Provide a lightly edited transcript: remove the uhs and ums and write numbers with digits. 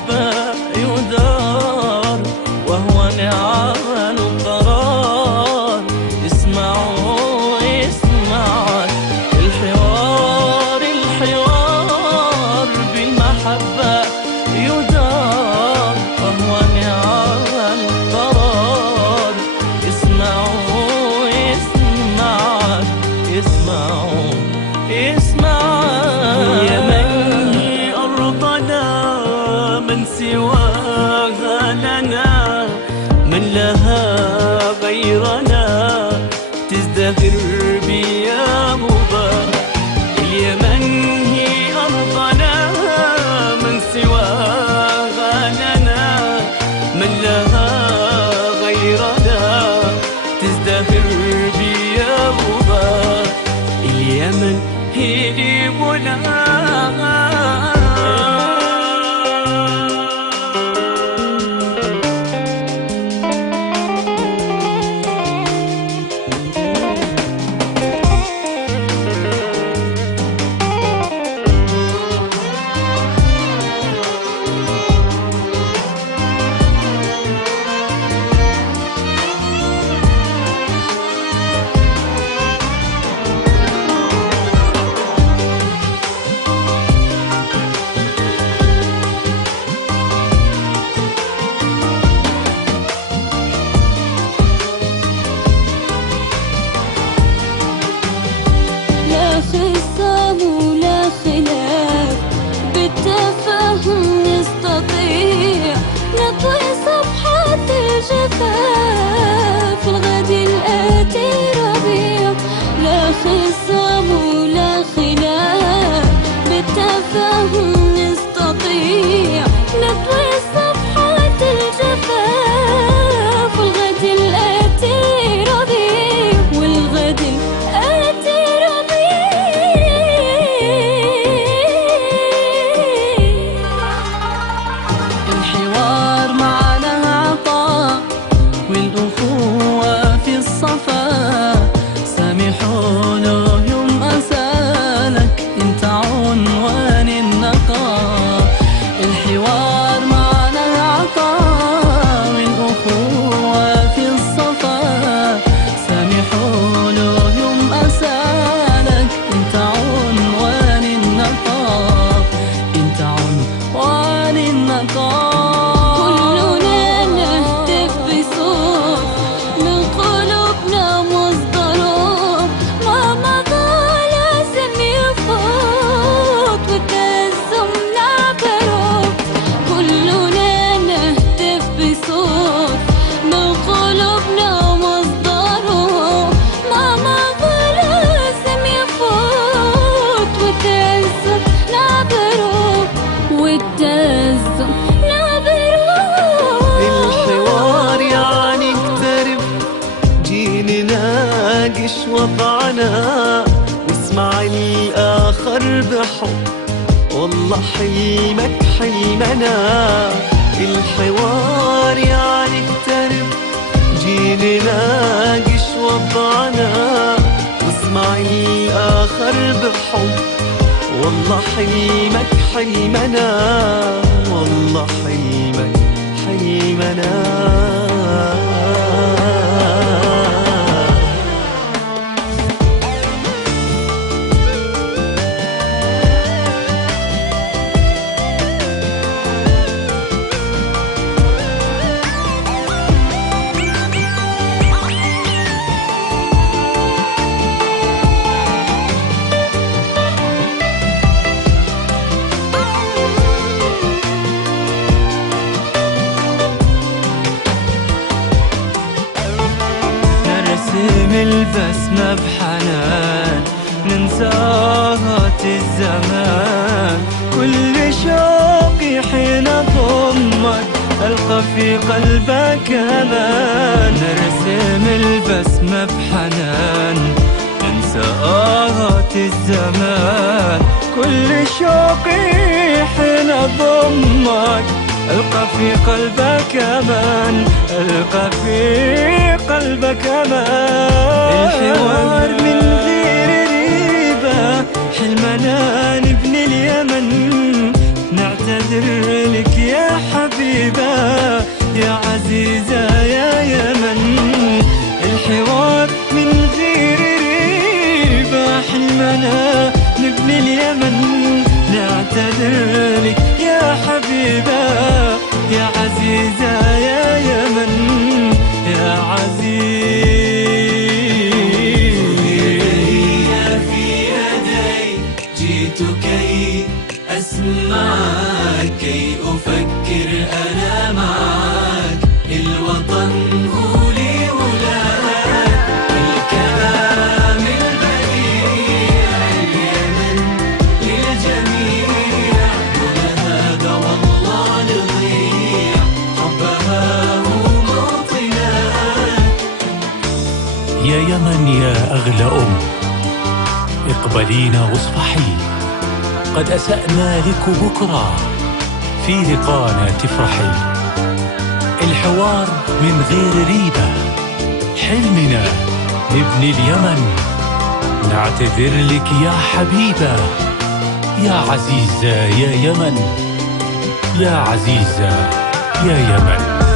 المحبة يدار وهو نعم القرار. اسمعوا اسمع الحوار بالمحبة يدار وهو نعم القرار. اسمعوا اسمعوا يا من أرضنا من سواها لنا، من لها غيرنا تزدهر بيا مبارك. اليمن هي أرضنا من سواها لنا، من لها غيرنا تزدهر بيا مبارك. اليمن هي لي بنا خصام ولا خلاف، بالتفاهم نستطيع نطوي صفحات الجفاف. الغد الآتي ربيع، لا خصام ولا خلاف، بالتفاهم نستطيع نطوي صفحات الجفاف. الغد الآتي ربيع، والغد الآتي الحوار معنا عطاء والأخوة في الصفا. سامحوا له يوم أسالك انت عنوان النقاء. الحوار معنا عطاء والأخوة في الصفا. سامحوا له يوم أسالك انت عنوان النقاء، انت عنوان النقاء. كلنا نهتف بصوت من قلوبنا مصدره، ما مضى لازم يفوت والتأزم نعبره. كلنا نهتف بصوت من قلوبنا مصدره، ما مضى لازم يفوت والتأزم نعبره، والتأزم الحوار يعني اقترب جي نناقش وضعنا، واسمع الآخر بحب والله حلمك حلمنا. الحوار يعني اقترب جي نناقش وضعنا، واسمع الآخر بحب والله حلمك حلمنا. والله حلمك حلمنا. نرسم البسمة بحنان ننسى آهات الزمان. كل شوقي حين أضمك ألقى في قلبك أمان. نرسم البسمة بحنان ننسى آهات الزمان. كل شوقي حين أضمك ألقى في قلبك أمان. ألقى في قلبك أمان. الحوار من غير ريبة حلمنا نبني اليمن. نعتذر لك يا فكر أنا معاك، الوطن هو لي ولاك، الكلام البديع اليمن للجميع، وهذا والله نضيع حبها هو موطنك. يا يمن يا أغلى اقبلينا واصفحي، قد أسأنا لك بكرة في لقانا تفرحي. الحوار من غير ريبة، حلمنا نبني اليمن، نعتذر لك يا حبيبة، يا عزيزة يا يمن، يا عزيزة يا يمن.